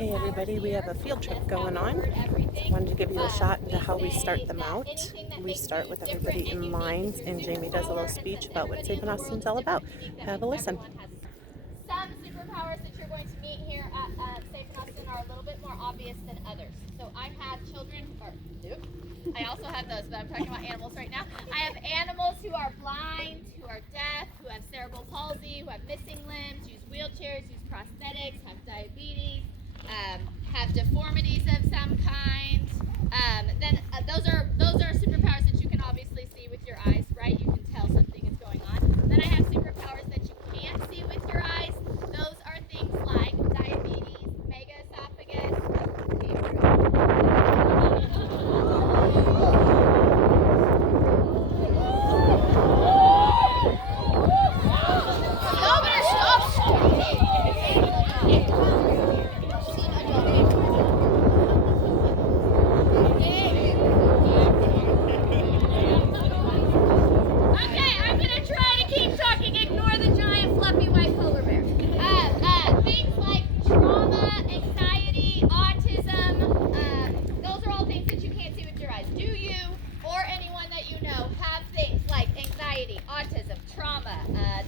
Hey everybody, we have a field trip going on. Wanted to give you a shot into how we start them out. We start with everybody in lines, and Jamie does a little speech about what Safe and Austin's all about. Have a listen. Some superpowers that you're going to meet here at Safe and Austin are a little bit more obvious than others. So I have children, or nope, I also have those, but I'm talking about animals right now. I have animals who are blind, who are deaf, who have cerebral palsy, who have missing limbs, use wheelchairs, use prosthetics, have diabetes, have deformities of some kind. Those are superpowers that you can obviously see with your eyes, right? You can tell something is going on. Then I have superpowers that you can't see with your eyes. Those are things like diabetes, megaesophagus. Okay, I'm gonna try to keep talking. Ignore the giant fluffy white polar bear. Things like trauma, anxiety, autism. Those are all things that you can't see with your eyes. Do you or anyone that you know have things like anxiety, autism, trauma,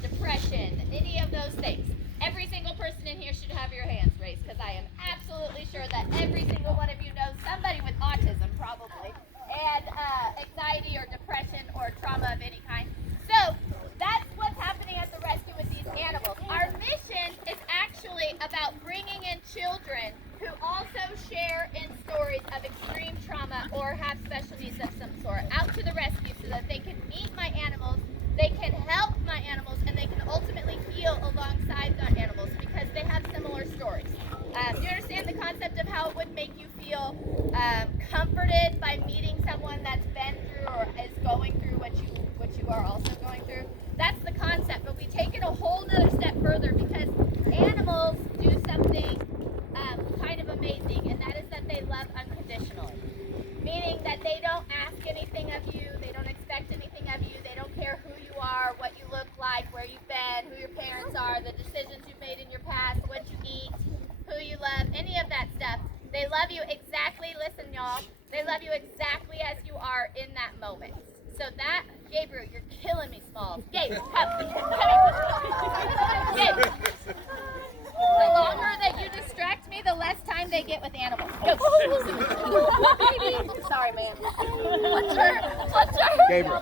depression, any of those things? Every single person in here should have your hands raised, because I am absolutely sure that every single one of you knows somebody with autism, probably, and anxiety or depression or trauma of any kind. So that's what's happening at the rescue with these animals. Our mission is actually about bringing in children who also share in stories of extreme trauma or have special needs of some sort out to the rescue so that they can meet my animals, they can help my animals, and they can ultimately heal alongside the animals because they have similar stories. Do you understand the concept of how it would make you feel comforted by meeting someone that's been through or is going through what you are also going through? That's the concept, but we take it a whole nother step further because animals do something kind of amazing, and that is that they love unconditionally. Meaning that they don't ask anything of you, they don't expect anything of you, they don't care who you are, what you look like, where you've been, who your parents are, the decisions you've made in your past, what you eat, who you love, any of that stuff. They love you exactly, listen y'all, they love you exactly as you are in that moment. So that, Gabriel, you're killing me, Smalls. Gabriel, come here. Gabriel. The longer that you distract me, the less time they get with animals. Go. Sorry, man. What's your? Gabriel,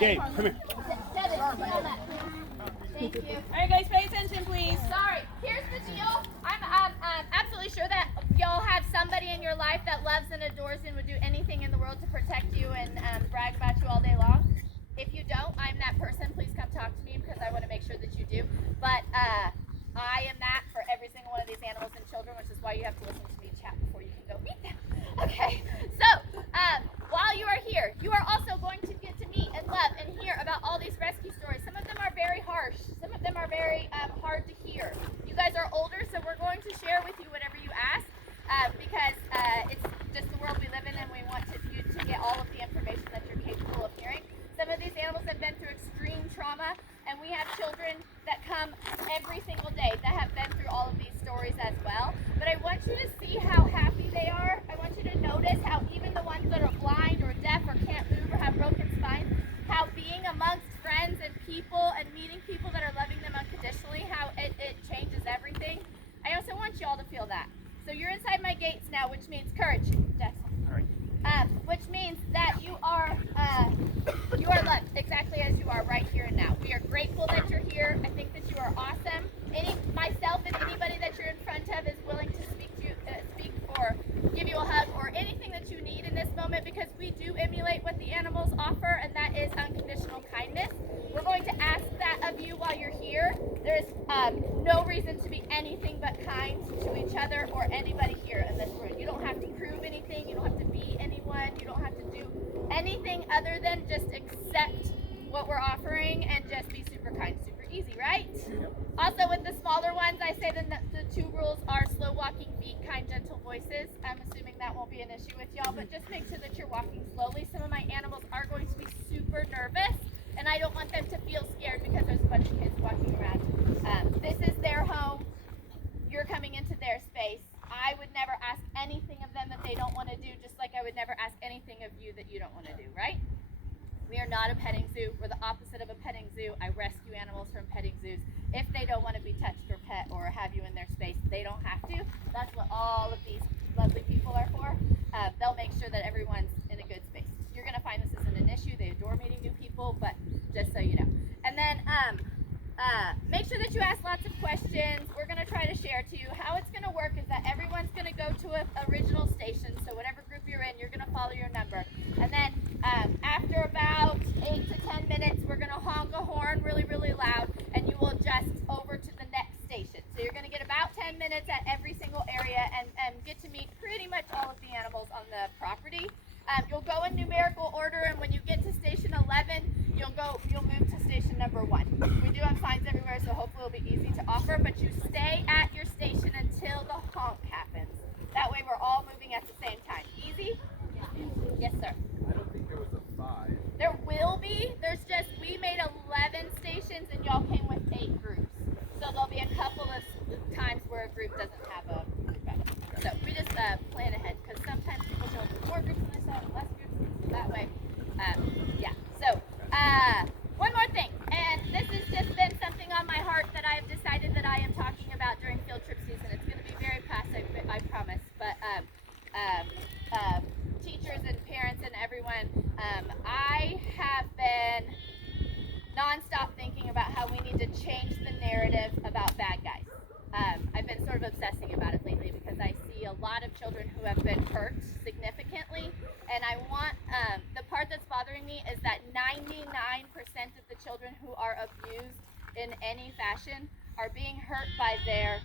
Gabe, come here. Devin, sit on that. Thank you. All right, guys, pay attention, please. Sorry. Here's the deal. I'm absolutely sure that y'all have somebody in your life that loves and adores and would do anything in the world to protect you and brag about you all day long. If you don't, I'm that person. Please come talk to me because I want to make sure that you do. But I am that for every single one of these animals and children, which is why you have to listen to me chat before you can go meet them. Okay, so while you are here, you are also going to get to meet and love and hear about all these rescue stories. Some of them are very harsh. Some of them are very hard to hear. You guys are older, so we're going to share with you whatever you ask because it's just the world we live in, and we want you to get all of the information that you're capable of hearing. Some of these animals have been through extreme trauma, and we have children that come every single day that have been through all of these stories as well. But I want you to see how happy they are. I want you to notice how even the ones that are blind or deaf or can't move or have broken spines, how being amongst friends and people and meeting people that are loving them unconditionally, how it changes everything. I also want you all to feel that. So you're inside my gates now, which means courage. Jess. All right. Which means that you are loved exactly as you are right here and now. We are grateful that you're here. I think that you are awesome. Myself and anybody that you're in front of is willing to speak or give you a hug or anything that you need in this moment, because we do emulate what the animals offer, and that is unconditional kindness. We're going to ask that of you while you're here. There's no reason to be anything but kind to each other or anybody here in this room. You don't have to prove anything. You don't have to be anyone. You don't have to do anything other than just accept what we're offering and just be super kind, super easy, right? Also, with the smaller ones, I say the two rules are slow walking feet, kind, gentle voices. I'm assuming that won't be an issue with y'all, but just make sure that you're walking slowly. Some of my animals are going to be super nervous, and I don't want them to feel scared because there's a bunch of kids walking around. This is their home. You're coming into their space. all of these lovely people are for. They'll make sure that everyone's in a good space. You're going to find this isn't an issue. They adore meeting new people, but just so you know. And then make sure that you ask lots of questions. We're going to try to share to you. How it's going to work is that everyone's going to go to an original station. So whatever group you're in, you're going to follow your number. And then after about 8 to 10 minutes, we're going to honk a horn really, really loud, and you will adjust over to the next station. So you're going to get about 10 minutes at every single area and get to meet pretty much all of the animals on the property. You'll go in numerical order, and when you get to station 11, you'll move to station number 1. We do have signs everywhere, so hopefully it'll be easy to offer, but you stay at your station until the honk happens. That way we're all moving at the same time. Easy? Yes, sir. I don't think there was a 5. There will be. We made 11 stations, and y'all came with 8 groups. So there'll be a couple of times where a group doesn't have a group at it. So we just plan ahead, because sometimes people show up with more groups than I saw, less groups that way. Yeah. So one more thing, and this has just been something on my heart that I have decided that I am talking about during field trip season. It's going to be very passive, I promise. But teachers and parents and everyone, I have been nonstop thinking about how we need to change the narrative about bad guys. I've been sort of obsessing about it lately because I see a lot of children who have been hurt significantly, and I want, the part that's bothering me is that 99% of the children who are abused in any fashion are being hurt by their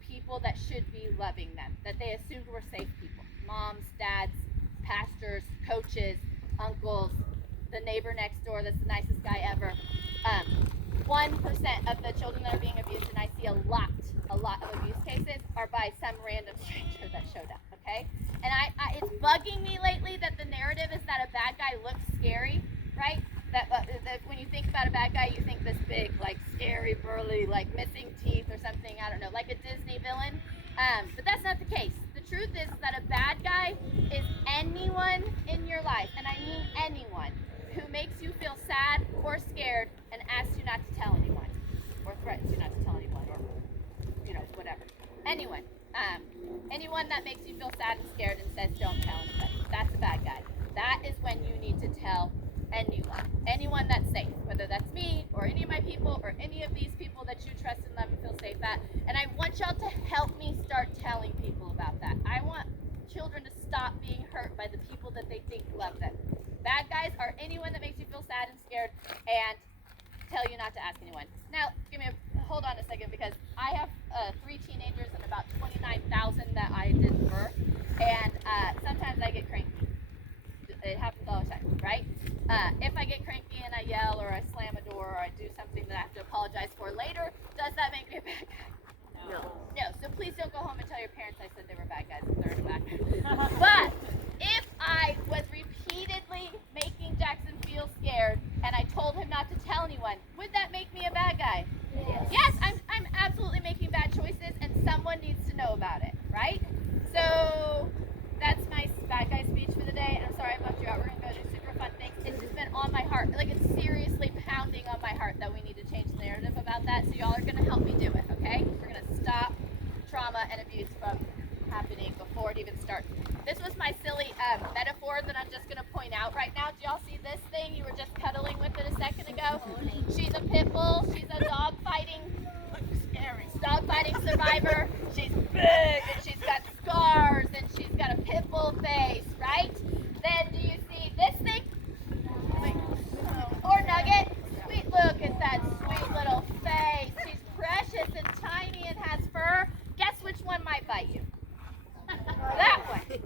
people that should be loving them, that they assumed were safe people. Moms, dads, pastors, coaches, uncles, the neighbor next door that's the nicest guy ever. 1% of the children that are being abused, and I see a lot of abuse cases, are by some random stranger that showed up, okay? And it's bugging me lately that the narrative is that a bad guy looks scary, right? That when you think about a bad guy, you think this big, like, scary, burly, like, missing teeth or something, I don't know, like a Disney villain. But that's not the case. The truth is that a bad guy is anyone in your life, and I mean anyone, who makes you feel sad or scared and asks you not to tell anyone, or threatens you not to tell anyone, or, you know, whatever. Anyone. Anyone that makes you feel sad and scared and says don't tell anybody. That's a bad guy. That is when you need to tell anyone. Anyone that's safe, whether that's me or any of my people or any of these people that you trust and love and feel safe at. And I want y'all to help me start telling people about that. I want children to stop being hurt by the people that they think love them. Bad guys are anyone that makes you feel sad and scared and tell you not to ask anyone. Now, hold on a second, because I have 3 teenagers and about 29,000 that I didn't birth, and sometimes I get cranky. It happens all the time, right? If I get cranky and I yell or I slam a door or I do something that I have to apologize for later, does that make me a bad guy? No. So please don't go home and tell your parents I said they were bad guys if they're in a bad guy. But if I was repeatedly making Jackson feel scared and I told him not to tell anyone, would that make me a bad guy? Yes, I'm absolutely making bad choices, and someone needs to know about it, right? So that's my bad guy speech for the day, and I'm sorry I left you out. We're going to go do super fun things. It's just been on my heart. Like, it's seriously pounding on my heart that we need to change the narrative about that, so y'all are going to help me do it, okay? We're going to stop trauma and abuse from happening before it even starts. This was my silly metaphor that I'm just going to point out right now. Do y'all see this thing? You were just cuddling with it a second ago. She's a pit bull. She's a dog fighting survivor. She's big and she's got scars and she's got a pit bull face, right? Then do you see this thing? Or Nugget? Sweet, look at that sweet little face. She's precious and tiny and has fur. Guess which one might bite you? That one.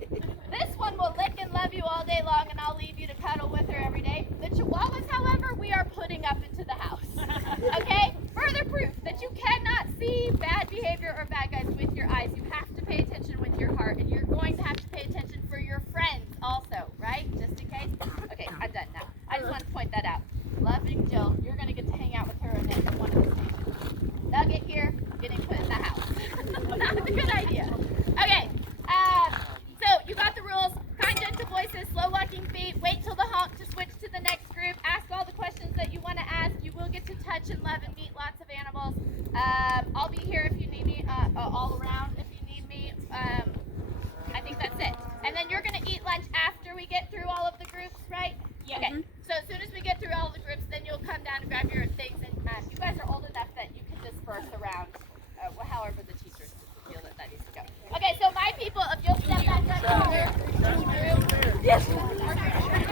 This one will lick and love you all day long, and I'll leave you to cuddle with her every day. The Chihuahuas, however, we are putting up into the house. Okay? Further proof that you cannot see bad behavior or bad guys with your eyes. You have to pay attention with your heart, and you're going to have to pay attention for your friends also, right? Just in case. Okay, I'm done now. I just want to point that out. Loving Jill, you're going to get to hang out with her and then one of the stations. Nugget here, getting put in the house. Not a good idea. Okay. So you got the rules. Kind, gentle voices, slow walking feet. Wait till the honk to switch to the next group. Ask all the questions that you want to ask. You will get to touch and love and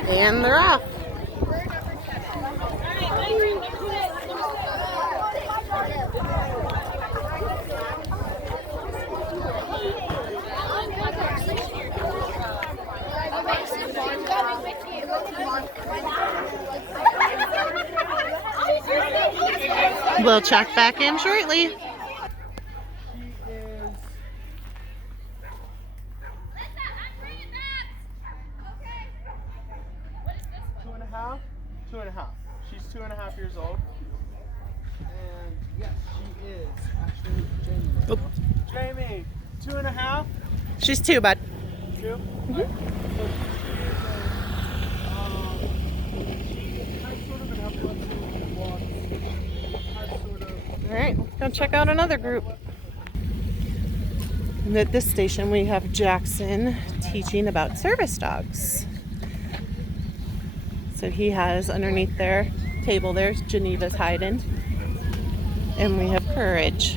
And they're off. We'll check back in shortly. Two and a half. She's 2.5 years old. And yes, she is actually Jamie. Oop. Jamie, 2.5. She's 2, bud. 2. Mhm. So she has sort of an epilepsy and walks. Has sort of. All right, let's go check out another group. And at this station, we have Jackson teaching about service dogs. So he has underneath their table, there's Geneva's hiding. And we have Courage.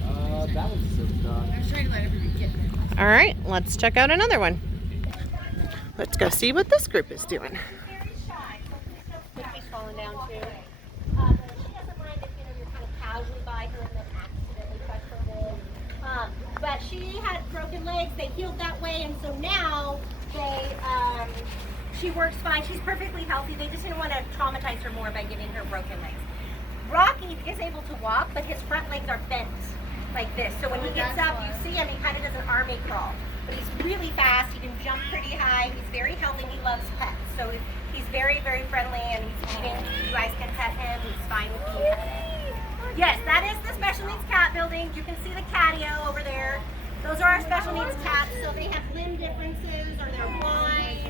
That was a service dog. I was trying to let everybody get there. All right, let's check out another one. Let's go see what this group is doing. She's falling down too. She doesn't mind if you're kind of casually by her and then accidentally touch her hole. But she had broken legs. They healed that way, and so now she works fine. She's perfectly healthy. They just didn't want to traumatize her more by giving her broken legs. Rocky is able to walk, but his front legs are bent like this. So when he gets up, you see him. He kind of does an army crawl. But he's really fast. He can jump pretty high. He's very healthy. He loves pets. So he's very, very friendly, and he's eating. You guys can pet him. He's fine with being petted. Yes, that is the special needs cat building. You can see the catio over there. Those are our special needs cats. So they have limb differences, or they're blind,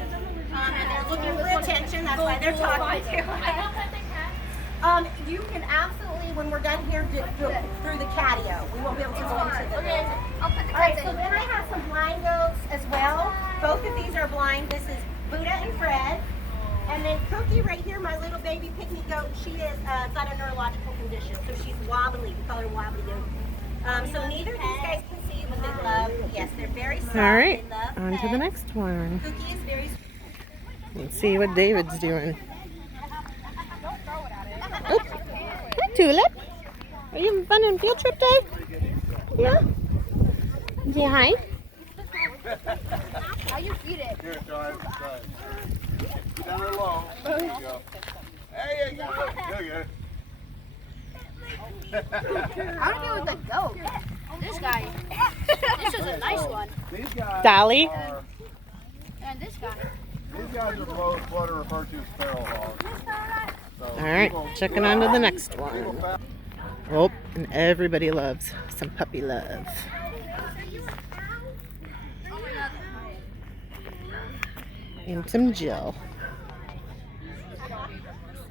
and they're looking for attention. That's why they're talking to us. You can absolutely, when we're done here, go through the catio. We won't be able to go into the building. I'll put the All right, kids so in. then I have some blind goats as well. Both of these are blind. This is Buddha and Fred. And then Cookie right here, my little baby pygmy goat, she is got a neurological condition. So she's wobbly. We call her wobbly goat. So neither of these guys can see, but they love. Yes, they're very soft. All right, They love on to the pets. next one. Cookie is very Let's see what David's doing. Oh, hi, Tulip. Are you having fun on field trip day? Yeah? Say hi. How you feed it? Here, drive. Get down there low. There you go. There you go. There you go. I want to be with the goat. This guy. This is a nice one. These guys Dolly. are. And this guy. These guys are what are referred to as feral hogs. So All right, checking on to the next one. Oh, and everybody loves some puppy love. And some Jill.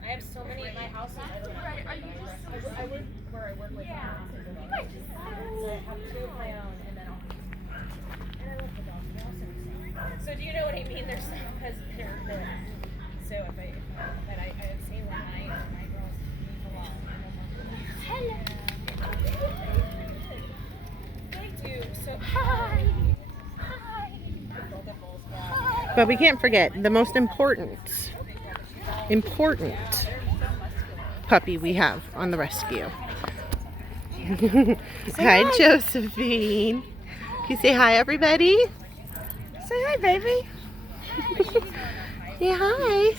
I have so many at my house. I work where I work with. I have 2 of my own, and then and I love the dogs. They're also insane. So do you know what I mean? They're because they're so if I say one night, my girls leave alone. Hello. They do. So hi. But we can't forget the most important puppy we have on the rescue. Hi, Josephine. Can you say hi, everybody? Say hi, baby. Say hi.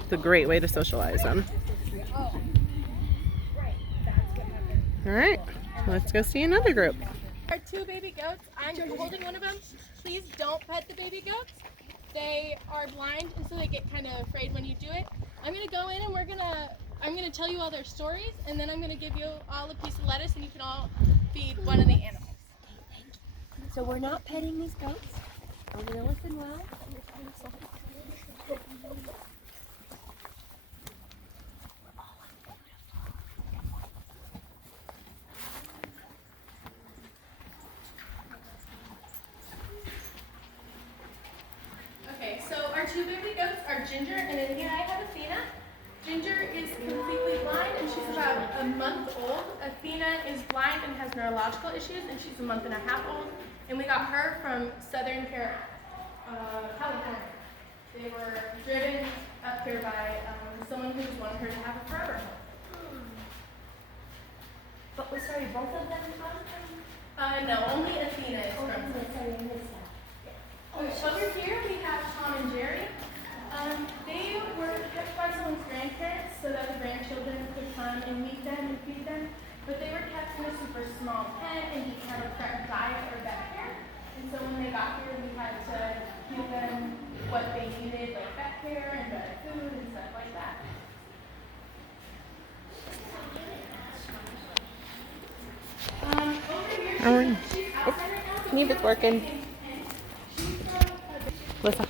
It's a great way to socialize them. All right, let's go see another group. Our 2 baby goats. I'm holding one of them. Please don't pet the baby goats. They are blind, and so they get kind of afraid when you do it. I'm gonna go in and I'm gonna tell you all their stories, and then I'm gonna give you all a piece of lettuce, and you can all feed one of the animals. So we're not petting these goats? Are we all listen well? Okay, so our 2 baby goats are Ginger, and then here I have Athena. Ginger is completely blind, and she's about 1 month old. Athena is blind and has neurological issues, and she's a month and a half old. And we got her from Southern California. They were driven up here by someone who wanted her to have a forever home. But sorry, both of them from? No, only Athena is from. Over here we have Tom and Jerry. They were kept by someone's grandparents so that the grandchildren could come and meet them and feed them. But they were kept in a super small pen and didn't have a correct diet or vet care. And so when they got here, we had to give them what they needed, like vet care and better food and stuff like that. Over here, Alright. she's outside right now. Neva's working. Listen.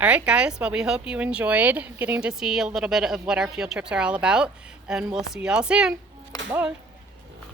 All right, guys. Well, we hope you enjoyed getting to see a little bit of what our field trips are all about, and we'll see y'all soon. Bye.